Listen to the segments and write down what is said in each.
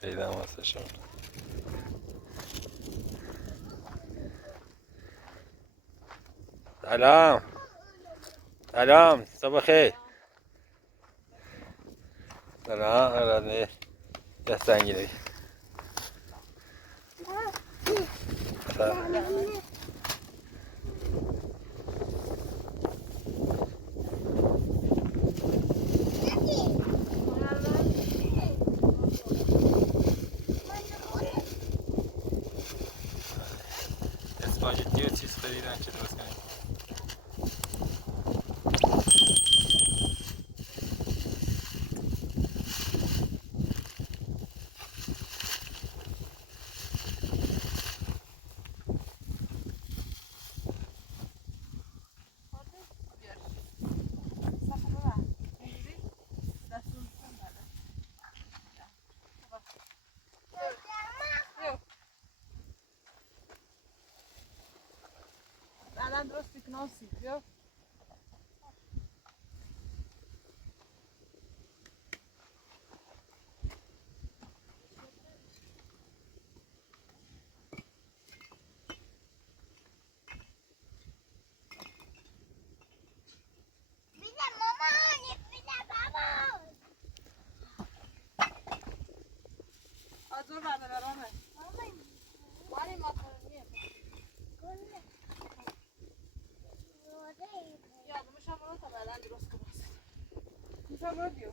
خیلی هم واسه شما. سلام سلام، صبح خیر. سلام اراده دستنگیری. سلام. اسپاگتی و چیز خریدن که درست کنیم. الان درست میکنم بیا. آجور بعد برامه. ولی ماکارونیه. یادمش هم رو تا بعدا درست کنم. میشه بردیو.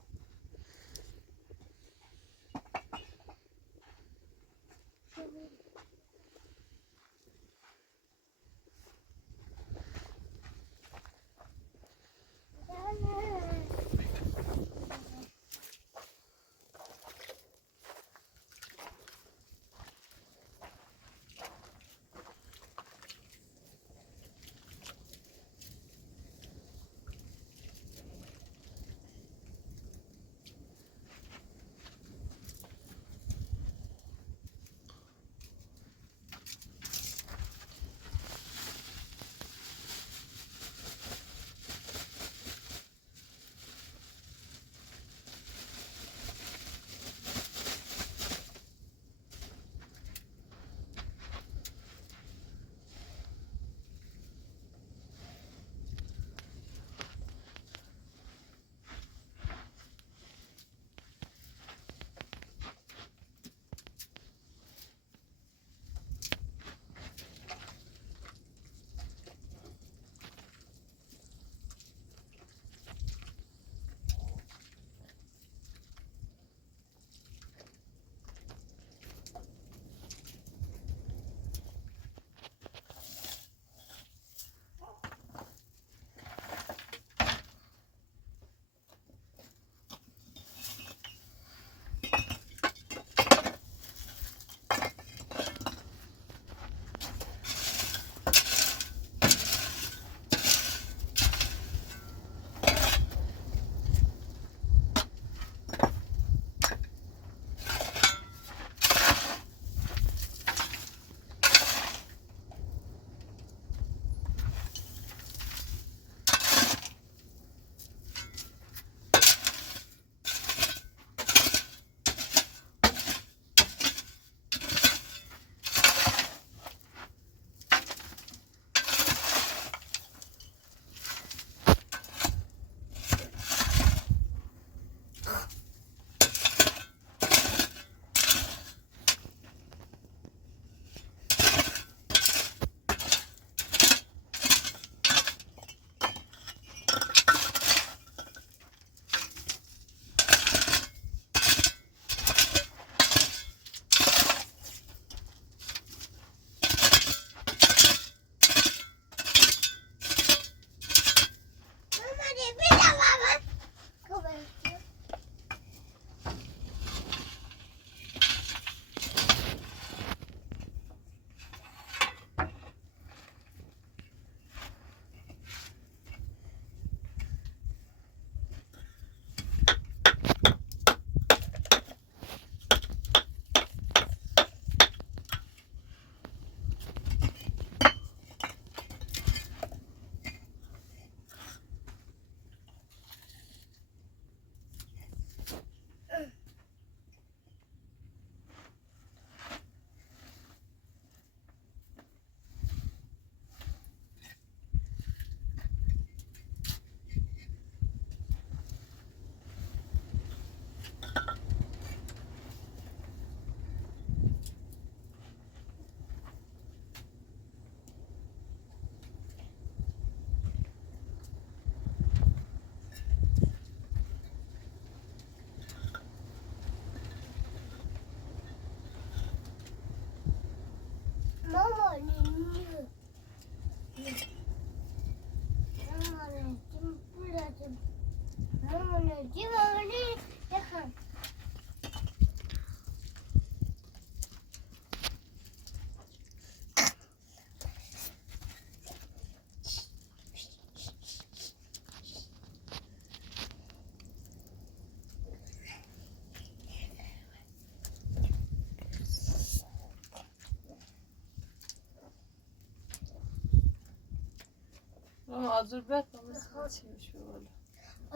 Ama hazır bırak ama sıkıntıymış bu valla.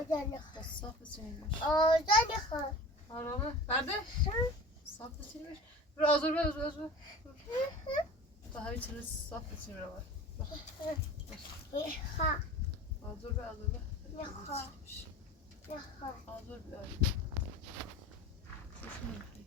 Odanı kal. Saf ısınmış. Odanı kal. Arama. Nerede? Saf ısınmış. Biraz hazır biraz. Daha bir tane saf ısınmış var. Yıka. Hazır be. Yıka. Yıka. Hazır be. Sesini yıkayım.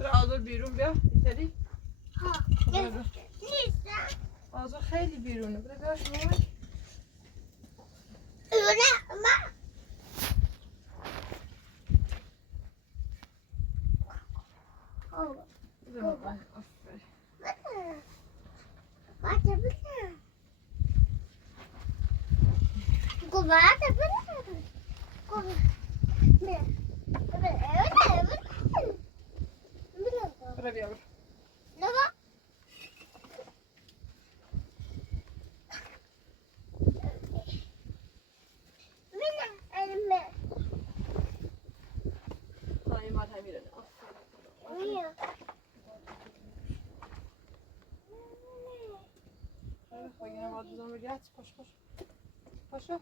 Biraz بیرون بیا ایتالی از خیلی بیرونه بیا شما پاشو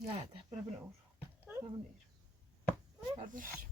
Nerede? Bura bunu vur. Bura bunu yiyir. Kardeş.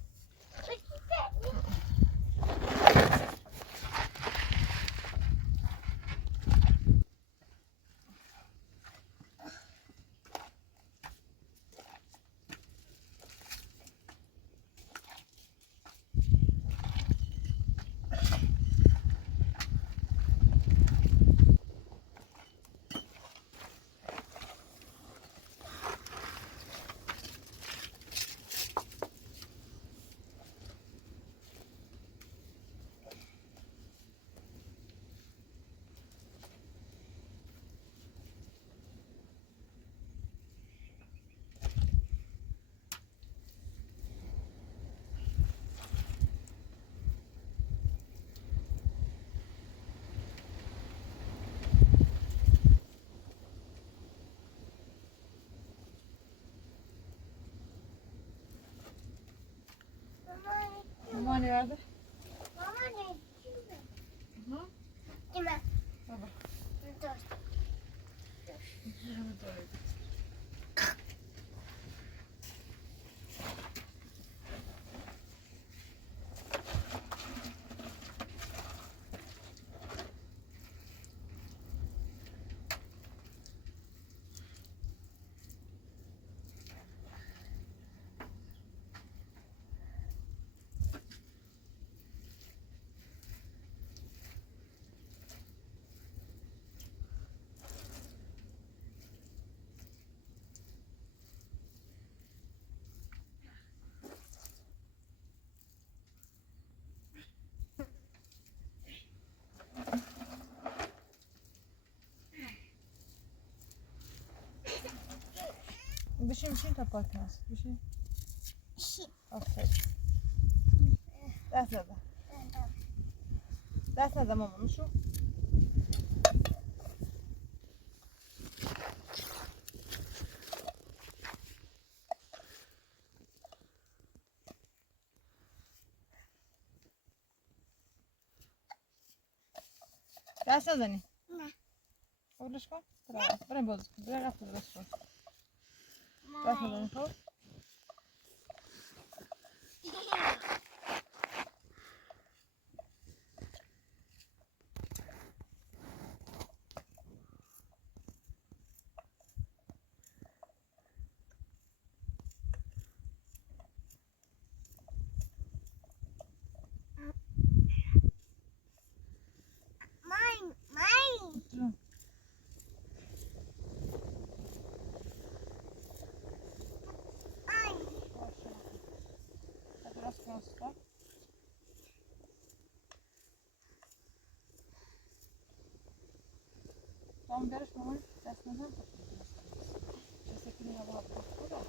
Mama nerede? Mama ne? Hı? Kime? Baba. بشین تا پاک هست بشین آفرین دست نده ماما میشو دست نزنی نه قولش کن بریم باز کن بریم رفت درست کن دست نزنی خب جون درست کن استاد tam برش مامان دست نزن چه سکنی هوا خدا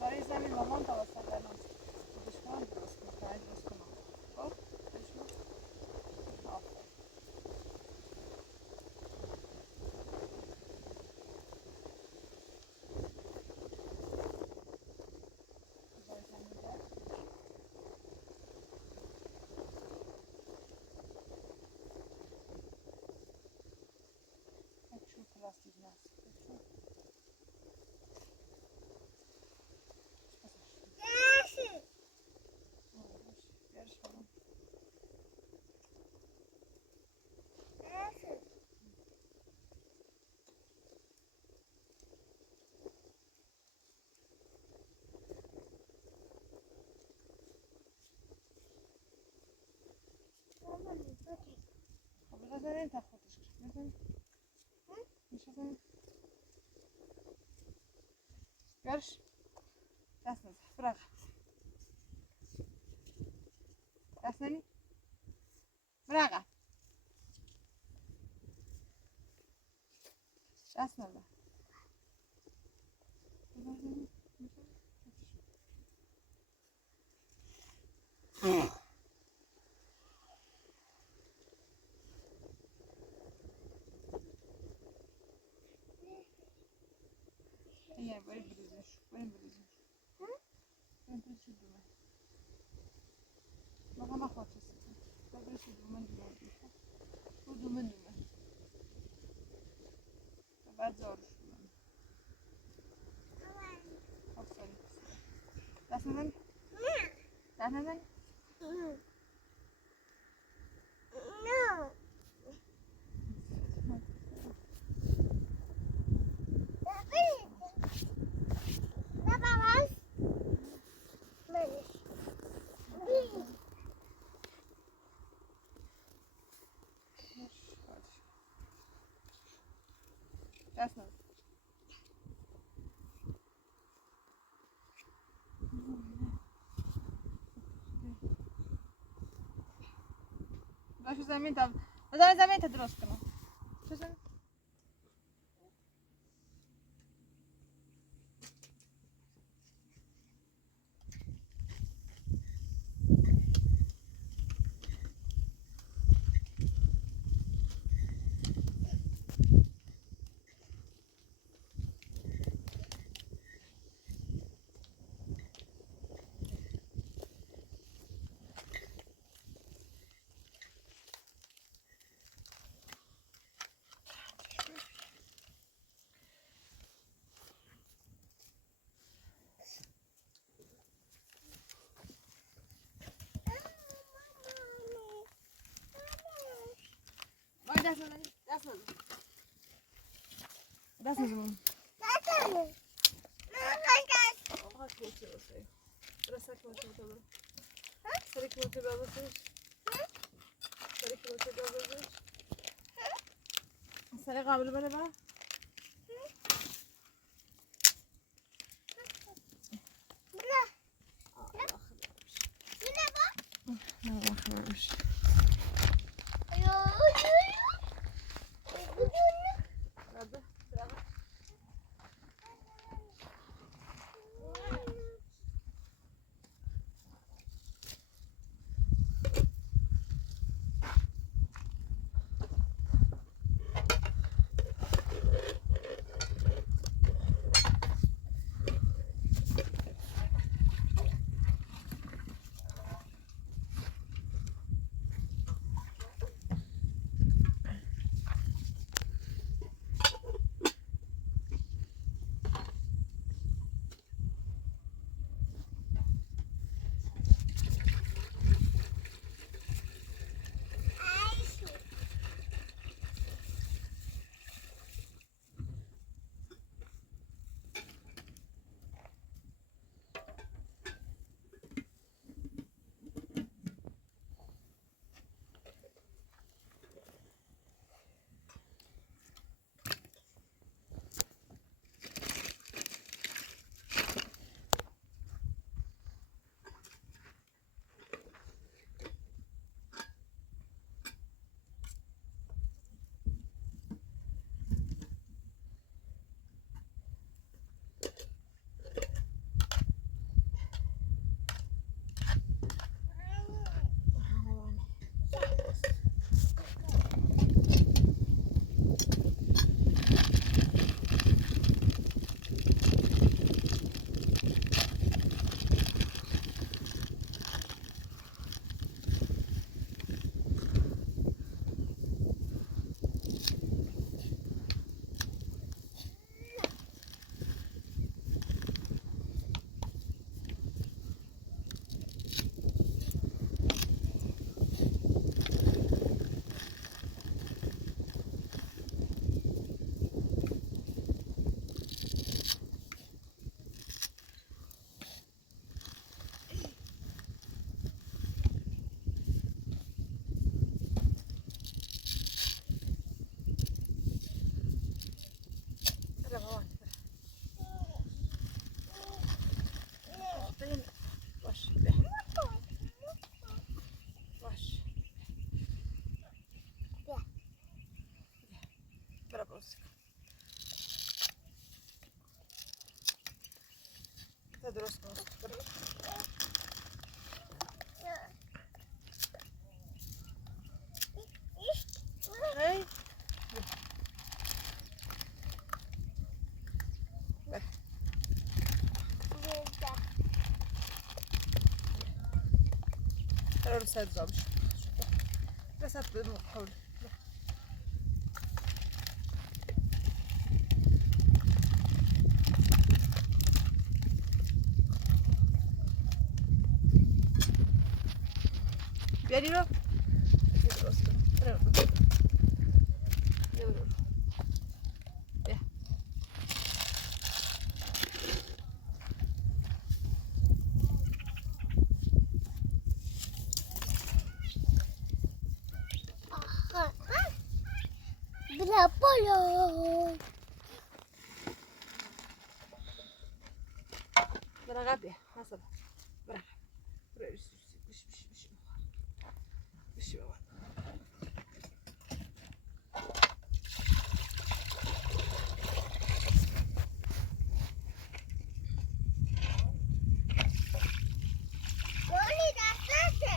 برای زمین مامان تا واسه الان دشمن درست کن فرای درست کنم خب دشمن آفر برای زمین در چون پلاستیک نست چون برش مامان خب بزنین تا خودش بزنین میشه بزنین برش دست نزن برق دست نمی برق دست نزن یه بری بریزش بریم بریزش بریم بریزش دومه بابا ما خواهد چسید بریزش دومه بیشتر bu duman duman بعد زارش کنم آفرین دست نزن دست نزن دست نزن باشه زمین تا بذار زمین تا درست کنم چه زمین دست بزن دست بزن دست بزن آقا کلوچه باشه برا سر کلوچه بتا برا سر کلوچه بیا بسش سر کلوچه بیا بسش سر قابل بره برا نه خبرش رده برا درست کن هی ترى رسالة زابش رسالة بالمحاولة بیاری رو درست کنم بیا Berapa loh? برقب بیا حسب برقب بشی بابا Boleh datang ke?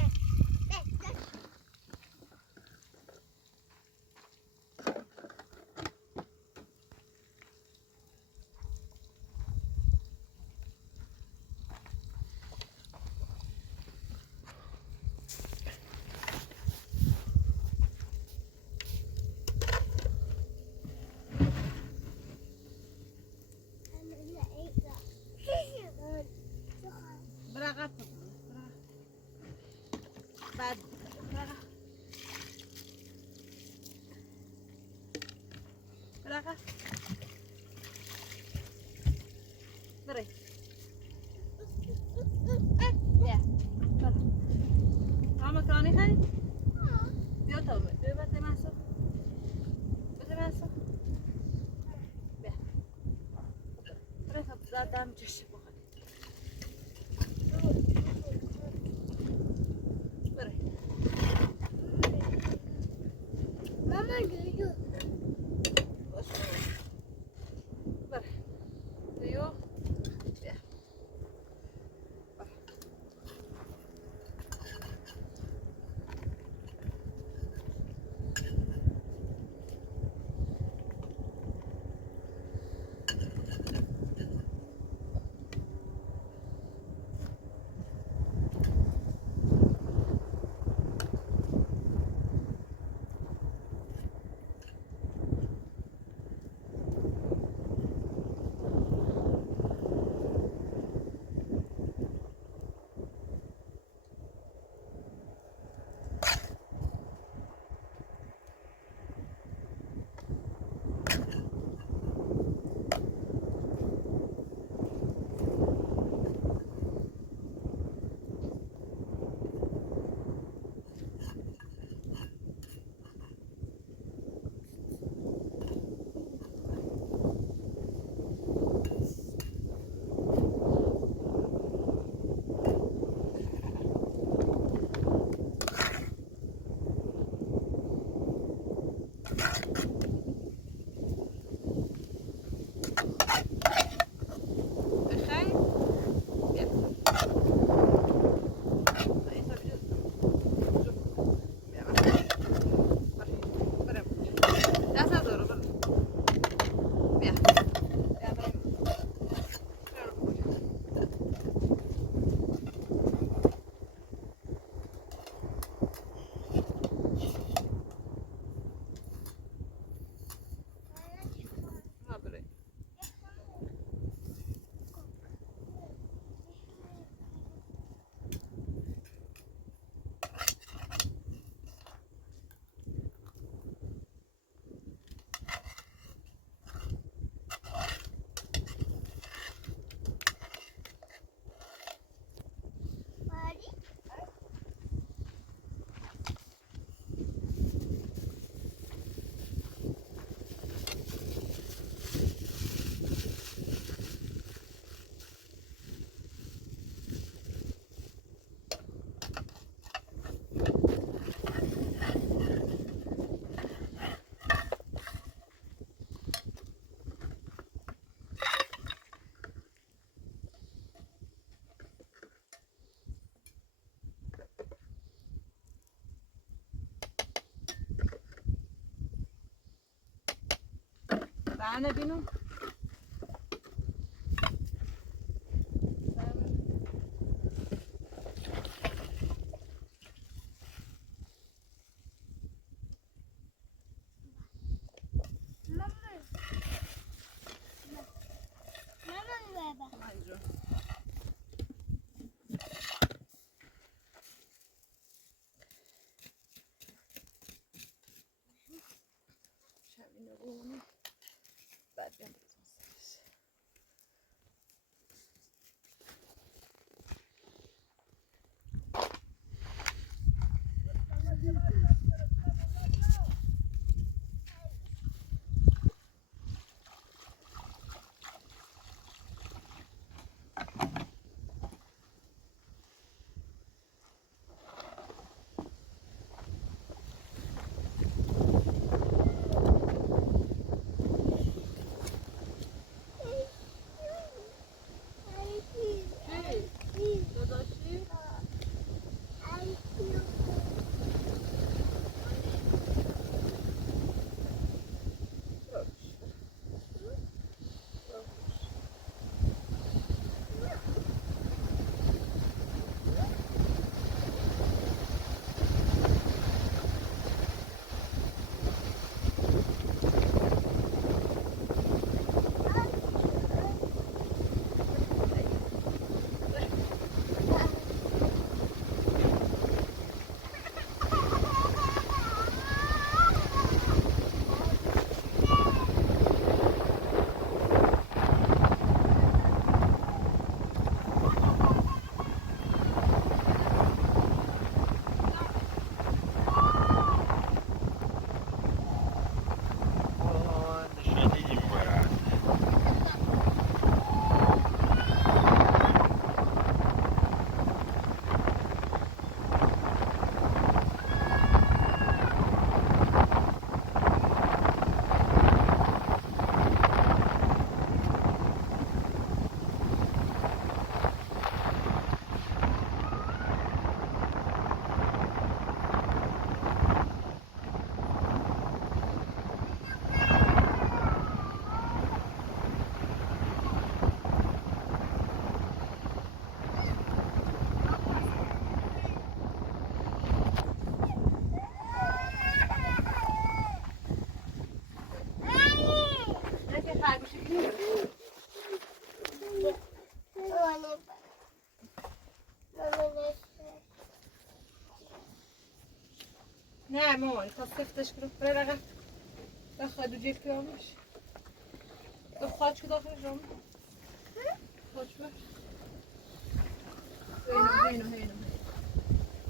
برقب بعد برقب ثاني خير بیا تا بیا بده مسا بده مسا بیا برای تا زدم جشه بخواد برای ماما دیدو باشه برای دیو بیا بخیر بیا این تا بیا برای دست نداره برای بیا بیا برای ها برای باری بله بینو ماما بابا اینجا شبیه نبونه بعد بیام نه مامان خواست سفتش کنم برای رقم داخل دو جیب پیامش خواهد که داخلش رام خواهد بر هینو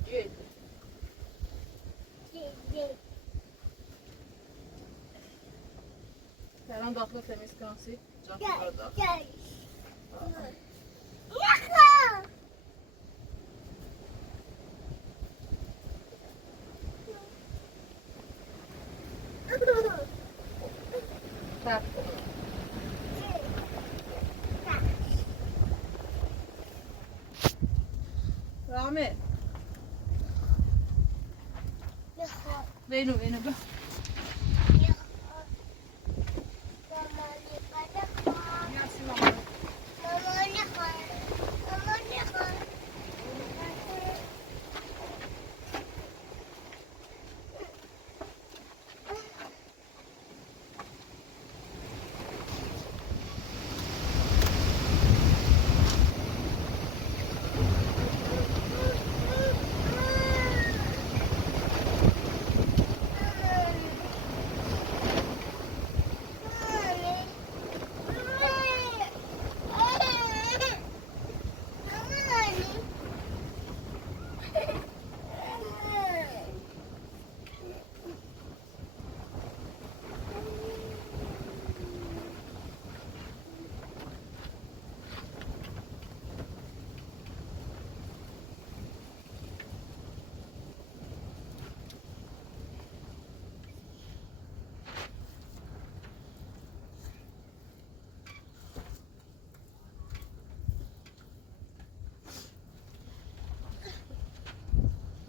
جیب الان داخل تمیز کنسی جان رو داخل تب رامه بینو به مرسی مامان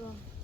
Tamam.